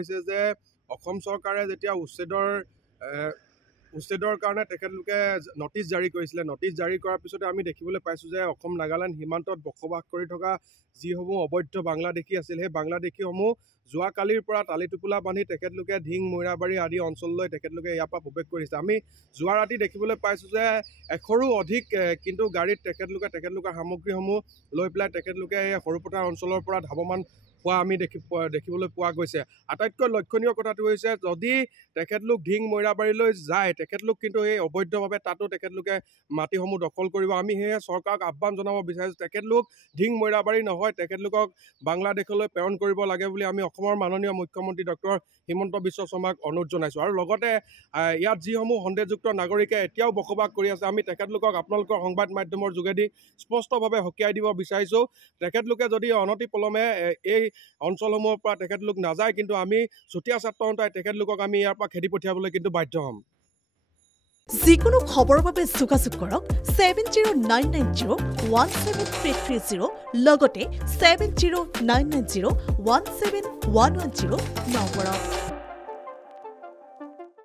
হৈছে যে অসম চৰকাৰে যেতিয়া উচ্ছেদৰ কাৰণে তেখেতলোকে নটিচ জাৰি কৰিছিলে। নটিচ জাৰি কৰাৰ পিছতে আমি দেখিবলৈ পাইছোঁ যে অসম নাগালেণ্ড সীমান্তত বসবাস কৰি থকা যিসমূহ অবৈধ বাংলাদেশী আছিল, সেই বাংলাদেশীসমূহ যোৱাকালিৰ পৰা টালি টোপোলা বান্ধি তেখেতলোকে ঢিং মৈৰাবাৰী আদি অঞ্চললৈ তেখেতলোকে ইয়াৰ পৰা প্ৰৱেশ কৰিছে। আমি যোৱা ৰাতি দেখিবলৈ পাইছোঁ যে 100ৰো অধিক কিন্তু গাড়ীত তেখেতলোকৰ সামগ্ৰীসমূহ লৈ পেলাই তেখেতলোকে এই সৰুপথাৰ অঞ্চলৰ পৰা ধাৱমান হোৱা আমি দেখিবলৈ পোৱা গৈছে। আটাইতকৈ লক্ষণীয় কথাটো হৈছে যদি তেখেতলোক ঢিং মৈৰাবাৰীলৈ যায়, তেখেতলোক কিন্তু এই অবৈধভাৱে তাতো তেখেতলোকে মাটিসমূহ দখল কৰিব। আমি সেয়ে চৰকাৰক আহ্বান জনাব বিচাৰিছোঁ, তেখেতলোক ঢিং মৈৰাবাৰী নহয়, তেখেতলোকক বাংলাদেশলৈ প্ৰেৰণ কৰিব লাগে বুলি আমি অসমৰ মাননীয় মুখ্যমন্ত্ৰী ডক্টৰ হিমন্ত বিশ্ব শৰ্মাক অনুৰোধ জনাইছোঁ। আৰু লগতে ইয়াত যিসমূহ সন্দেহযুক্ত নাগৰিকে এতিয়াও বসবাস কৰি আছে, আমি তেখেতলোকক আপোনালোকৰ সংবাদ মাধ্যমৰ যোগেদি স্পষ্টভাৱে সকীয়াই দিব বিচাৰিছোঁ, তেখেতলোকে যদি অনতিপলমে এই অঞ্চলসমূহৰ পৰা তেখেতলোক নাযায়, কিন্তু আমি চুতীয়া ছাত্ৰ সন্থাই তেখেতলোকক আমি ইয়াৰ পৰা খেদি পঠিয়াবলৈ কিন্তু বাধ্য হ'ম। যিকোনো খবৰৰ বাবে যোগাযোগ কৰক 7099017330 লগতে 7099017110 নম্বৰত।